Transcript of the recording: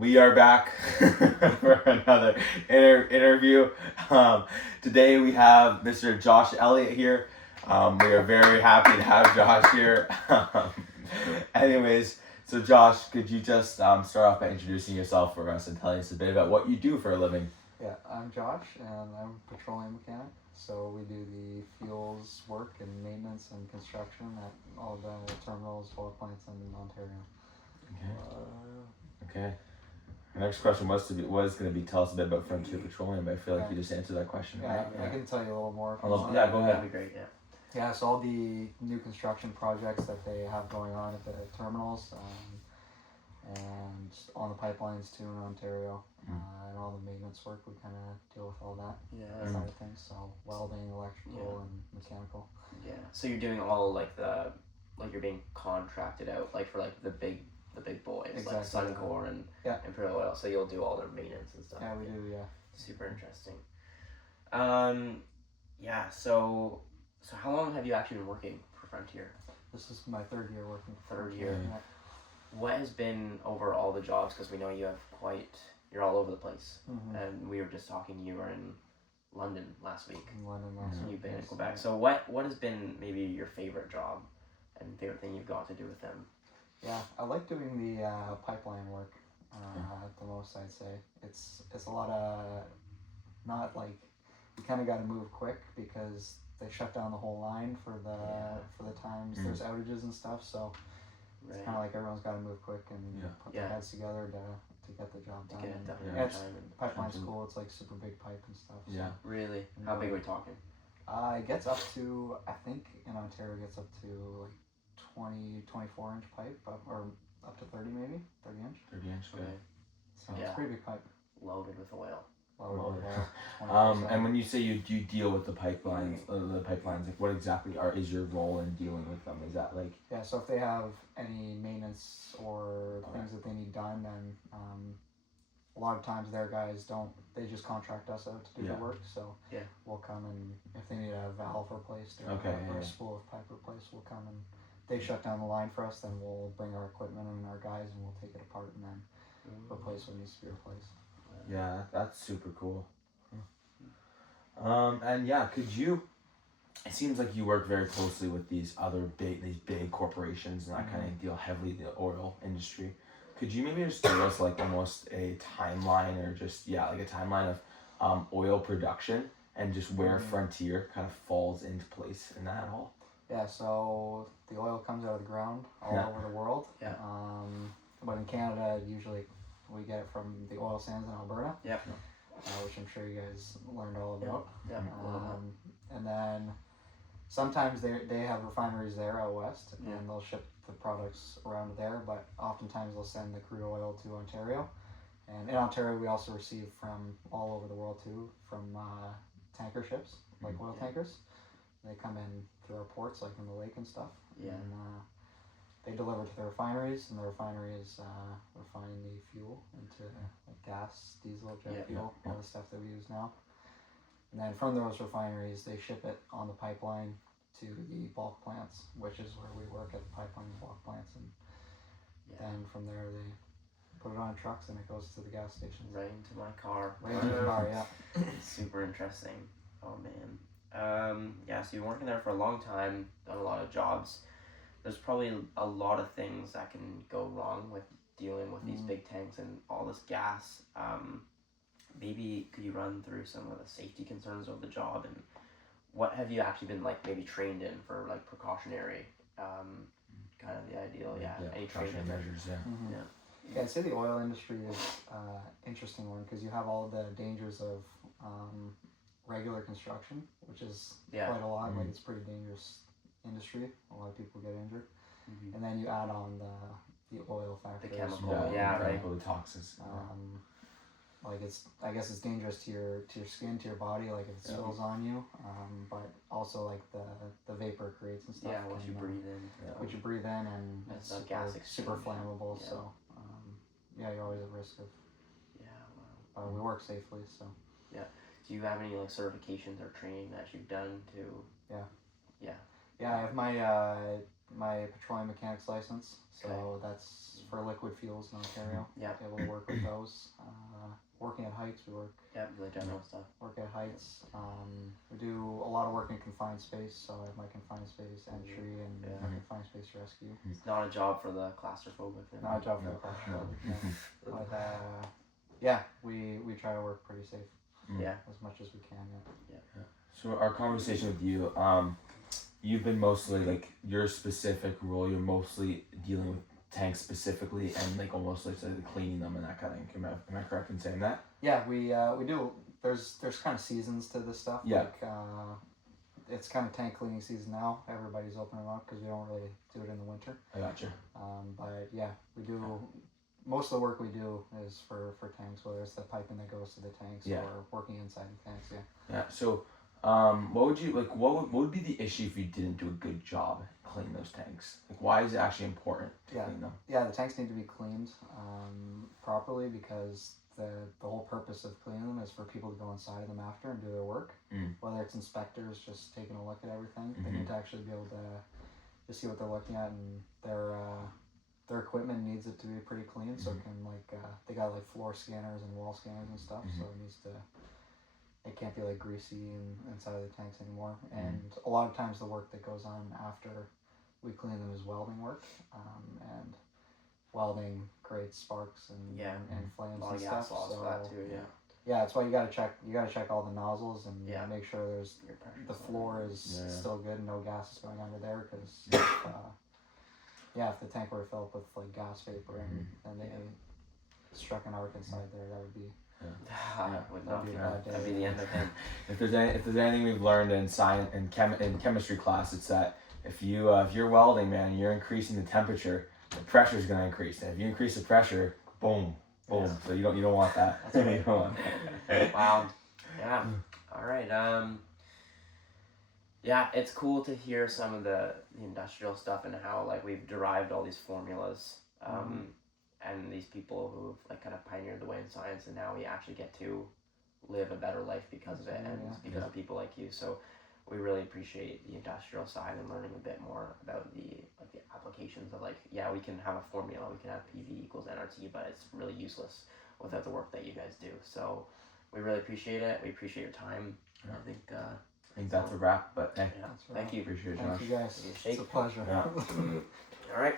We are back for another interview. Today we have Mr. Josh Elliot here. We are very happy to have Josh here. Anyways, so Josh, could you just start off by introducing yourself for us and telling us a bit about what you do for a living? Yeah, I'm Josh, and I'm a petroleum mechanic. So we do the fuels work and maintenance and construction at all the terminals, oil plants in Ontario. Okay. My next question was going to be tell us a bit about Frontier Petroleum, but I feel like you just answered that question, Yeah, right? I can tell you a little more. Go ahead. That'd be great. Yeah. Yeah, so all the new construction projects that they have going on at the terminals, and on the pipelines too in Ontario, and all the maintenance work, we kind of deal with all that side of things. So welding, electrical, and mechanical. Yeah. So you're doing all you're being contracted out, like for like the big boys, Exactly, like Suncor and Imperial Oil. So you'll do all their maintenance and stuff. Yeah, we do. Yeah. Super interesting. Yeah. So how long have you actually been working for Frontier? This is my third year working. Third year. Yeah. What has been over all the jobs? Because we know you're all over the place. Mm-hmm. And we were just talking. You were in London last week. You've been in Quebec. Yes. So what has been maybe your favorite job and favorite thing you've got to do with them? Yeah, I like doing the pipeline work the most. I'd say it's a lot of not like you kind of got to move quick because they shut down the whole line for the times there's outages and stuff. So it's kind of like everyone's got to move quick and put their heads together to get the job done. Pipeline's cool. It's like super big pipe and stuff. So. Yeah. Really? How big are we talking? It gets up to, I think in Ontario it gets up to like 24 inch pipe, or up to 30 maybe, 30 inch. 30 inch, okay. So it's a pretty big pipe. Loaded with oil. Loaded with oil. And when you say you deal with the pipelines, like what exactly is your role in dealing with them? Is that like... Yeah, so if they have any maintenance or things that they need done, then a lot of times their guys they just contract us out to do the work, so we'll come and if they need a valve replaced or a spool of pipe replaced, we'll come and they shut down the line for us, then we'll bring our equipment and our guys and we'll take it apart and then replace what needs to be replaced. Yeah, that's super cool. And could you... It seems like you work very closely with these big corporations and that kind of deal heavily in the oil industry. Could you maybe just give us like almost a timeline or just like a timeline of oil production and just where Frontier kind of falls into place in that all? Yeah, so the oil comes out of the ground all over the world. Yeah. But in Canada, usually we get it from the oil sands in Alberta. Yeah. Which I'm sure you guys learned all about. Yeah. And then sometimes they have refineries there out west, and they'll ship the products around there. But oftentimes they'll send the crude oil to Ontario, and in Ontario we also receive from all over the world too, from tanker ships like oil tankers. They come in through our ports, like in the lake and stuff. Yeah. And they deliver to the refineries, and the refineries refine the fuel into like gas, diesel, jet fuel, all the stuff that we use now. And then from those refineries, they ship it on the pipeline to the bulk plants, which is where we work at the pipeline bulk plants. And then from there, they put it on trucks and it goes to the gas stations. Right into my car. Right into the car, yeah. Super interesting. Oh, man. So you've been working there for a long time, done a lot of jobs. There's probably a lot of things that can go wrong with dealing with these big tanks and all this gas. Maybe could you run through some of the safety concerns of the job and what have you actually been like maybe trained in for like precautionary kind of the ideal any training measures I'd say the oil industry is an interesting one because you have all the dangers of regular construction, which is quite a lot. Like it's a pretty dangerous industry. A lot of people get injured, and then you add on the oil factors, the chemical, the toxins. I guess it's dangerous to your skin, to your body, like if it spills on you. But also like the vapor it creates and stuff. Yeah, what you breathe in. What you breathe in, and it's super flammable. Yeah. So you're always at risk of. Yeah. Wow. We work safely, so. Yeah. Do you have any like certifications or training that you've done to? Yeah, I have my my petroleum mechanics license. So that's for liquid fuels in Ontario. Yeah. Able to work with those. Working at heights, we work. Yeah, the general stuff. Work at heights. We do a lot of work in confined space. So I have my confined space entry and my confined space rescue. It's not a job for the claustrophobic. Not a job for the claustrophobic. No. But yeah, we try to work pretty safe. Yeah. As much as we can. Yeah. So our conversation with you, you've been mostly like your specific role. You're mostly dealing with tanks specifically, and like almost like cleaning them and that kind of thing. Am I correct in saying that? Yeah, we do. There's kind of seasons to this stuff. Yeah. Like it's kind of tank cleaning season now. Everybody's opening up because we don't really do it in the winter. I gotcha. But yeah, we do. Most of the work we do is for tanks, whether it's the piping that goes to the tanks or working inside the tanks. Yeah. Yeah. So, what would you like? What would be the issue if you didn't do a good job cleaning those tanks? Like, why is it actually important to clean them? Yeah, the tanks need to be cleaned properly because the whole purpose of cleaning them is for people to go inside of them after and do their work. Whether it's inspectors just taking a look at everything, they need to actually be able to see what they're looking at, and their equipment needs it to be pretty clean, so it can they got like floor scanners and wall scanners and stuff, so it can't be like greasy inside of the tanks anymore. And a lot of times the work that goes on after we clean them is welding work, and welding creates sparks and flames and stuff. So that too, yeah, that's why you gotta check all the nozzles and make sure the floor is still good and no gas is going under there, because if the tank were to fill up with like gas vapor and they struck an arc inside there, that would be that'd be the end of him. If there's anything we've learned in science in chemistry class, it's that if you're welding, man, you're increasing the temperature, the pressure is going to increase. And if you increase the pressure, boom. So you don't want that. That's what you don't want. Wow. Yeah. All right. Yeah, it's cool to hear some of the industrial stuff and how like we've derived all these formulas, and these people who've like kind of pioneered the way in science, and now we actually get to live a better life because of it, and because of people like you. So we really appreciate the industrial side and learning a bit more about the applications of we can have a formula, we can have PV equals nRT, but it's really useless without the work that you guys do. So we really appreciate it. We appreciate your time. Yeah. I think that's a wrap, but hey, thank you. Appreciate it, Josh. Thank you guys. It's a pleasure. Yeah. All right.